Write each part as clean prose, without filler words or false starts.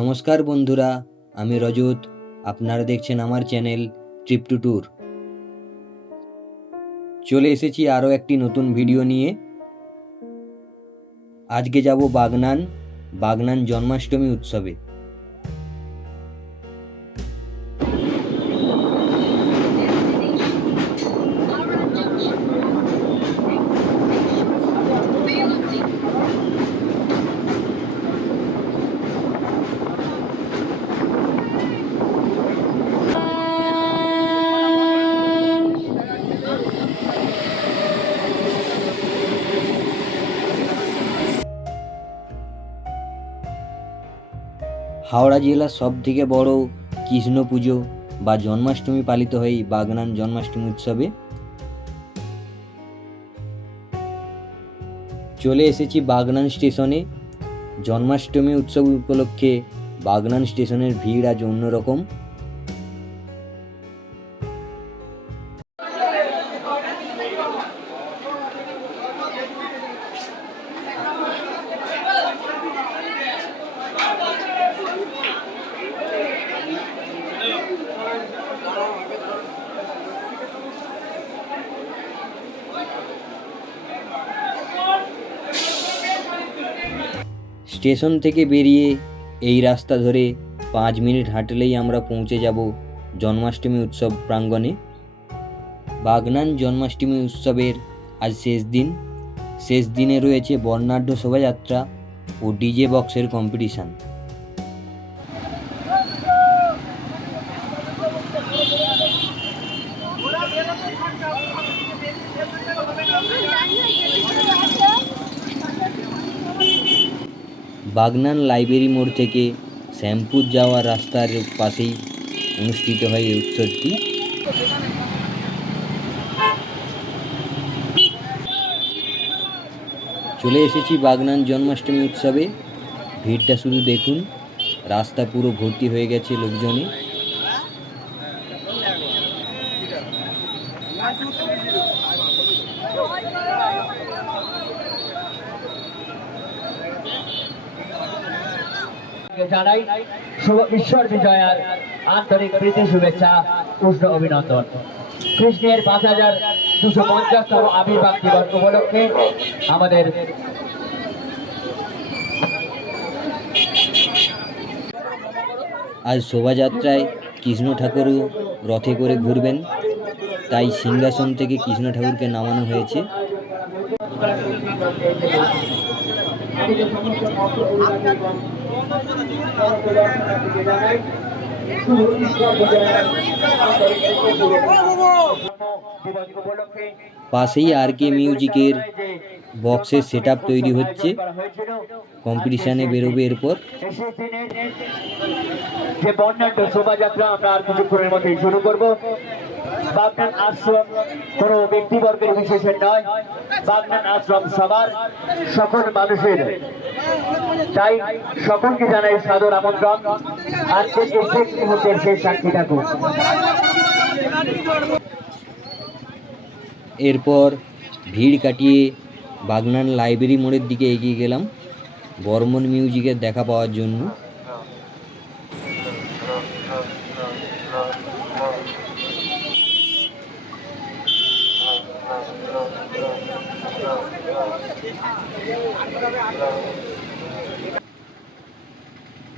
নমস্কার বন্ধুরা, আমি রজত। আপনারা দেখছেন আমার চ্যানেল ট্রিপ টু ট্যুর। চলে এসেছি আরও একটি নতুন ভিডিও নিয়ে। আজকে যাব বাগনান জন্মাষ্টমী উৎসবে। হাওড়া জেলার সবথেকে বড় কৃষ্ণ পুজো বা জন্মাষ্টমী পালিত হয় বাগনান জন্মাষ্টমী উৎসবে। চলে এসেছি বাগনান স্টেশনে। জন্মাষ্টমী উৎসব উপলক্ষে বাগনান স্টেশনের ভিড় আজ অন্যরকম। স্টেশন থেকে বেরিয়ে এই রাস্তা ধরে 5 মিনিট হাঁটলেই আমরা পৌঁছে যাব জন্মাষ্টমী উৎসব প্রাঙ্গণে। বাগনান জন্মাষ্টমী উৎসবের আজ শেষ দিনে রয়েছে বর্ণাঢ্য শোভাযাত্রা ও ডিজে বক্সের কম্পিটিশন। বাগনান লাইব্রেরি মোড় থেকে শ্যামপুর যাওয়ার রাস্তার পাশেই অনুষ্ঠিত হয় এই উৎসবটি। চলে এসেছি বাগনান জন্মাষ্টমী উৎসবে। ভিড়টা শুধু দেখুন, রাস্তা পুরো ভর্তি হয়ে গেছে লোকজনে। জানাই শুভ ঈশ্বর বিজয়ার আন্তরিক প্রীতি শুভেচ্ছা, উষ্ণ অভিনন্দন। কৃষ্ণের 5250তম আবির্ভাব দিবস উপলক্ষে আমাদের আজ শোভাযাত্রায় কৃষ্ণ ঠাকুরও রথে করে ঘুরবেন, তাই সিংহাসন থেকে কৃষ্ণ ঠাকুরকে নামানো হয়েছে। পাশেই আর.কে মিউজিকের বক্সের সেট আপ তৈরি হচ্ছে, কম্পিটিশনে বেরোবে এরপর। যে বর্ণাঢ্য শোভাযাত্রা আমরা আর কিছুক্ষণের মধ্যেই শুরু করব। বাগনান আশ্রম কোনো ব্যক্তিবর্গের বিশেষের নয়, বাগনান আশ্রম সবার, সকল মানুষের। তাই সকলকে জানাই সাদর আমন্ত্রণ। আজকের এই শেষ মুহূর্তের শেষ সাক্ষী থাকুন। এরপর ভিড় কাটিয়ে বাগনান লাইব্রেরি মোড়ের দিকে এগিয়ে গেলাম বর্মন মিউজিকের দেখা পাওয়ার জন্য।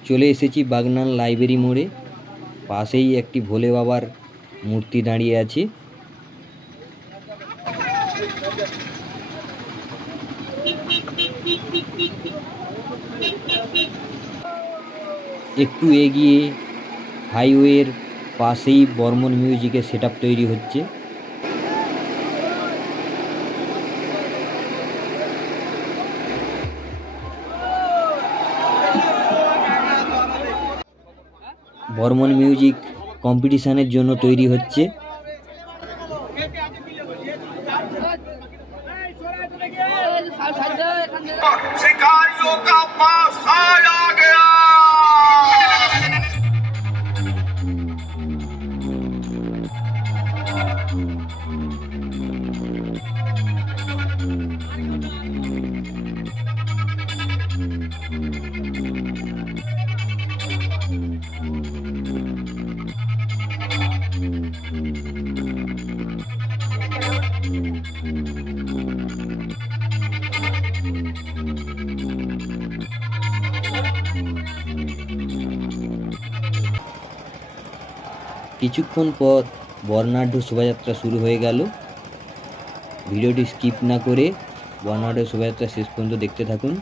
চলে এসেছি বাগনান লাইব্রেরি মোড়ে। পাশেই একটি ভোলে বাবার মূর্তি দাঁড়িয়ে আছে। একটু এগিয়ে হাইওয়ের পাশেই বর্মন মিউজিকের সেট আপ তৈরি হচ্ছে। বর্মন মিউজিক কম্পিটিশনের জন্য তৈরি হচ্ছে। शिकारियों का पास आ गया। কিছুক্ষণ পর বর্ণাঢ্য শোভাযাত্রা শুরু হয়ে গেল। ভিডিওটি স্কিপ না করে বর্ণাঢ্য শোভাযাত্রা শেষ পর্যন্ত দেখতে থাকুন।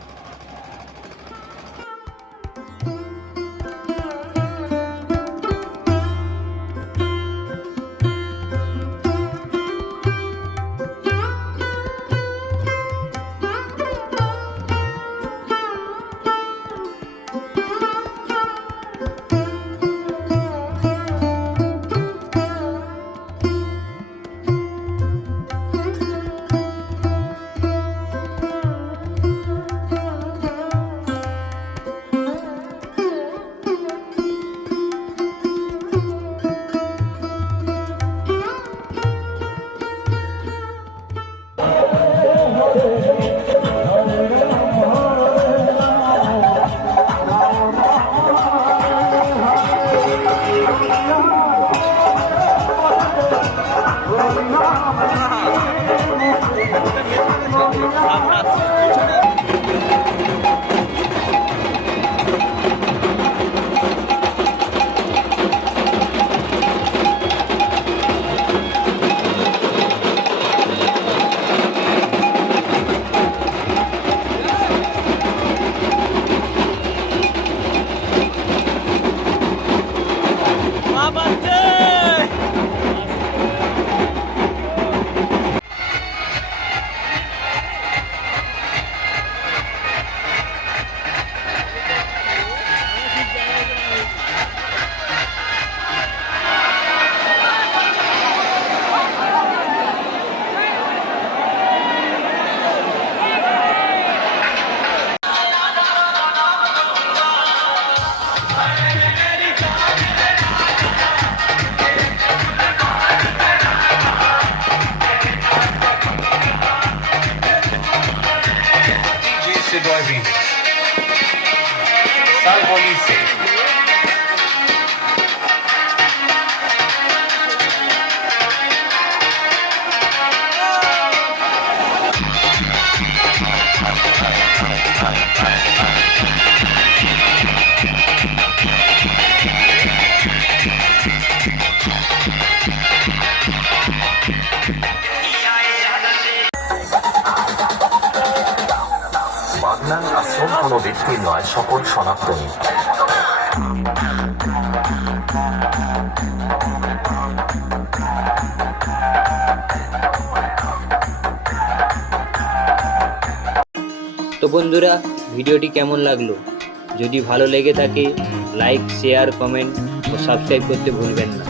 বাগনান আশ্রম কোনো ব্যক্তির নয়, সকল সনাতনী। তো বন্ধুরা, ভিডিওটি কেমন লাগলো? যদি ভালো লেগে থাকে লাইক, শেয়ার, কমেন্ট ও সাবস্ক্রাইব করতে ভুলবেন না।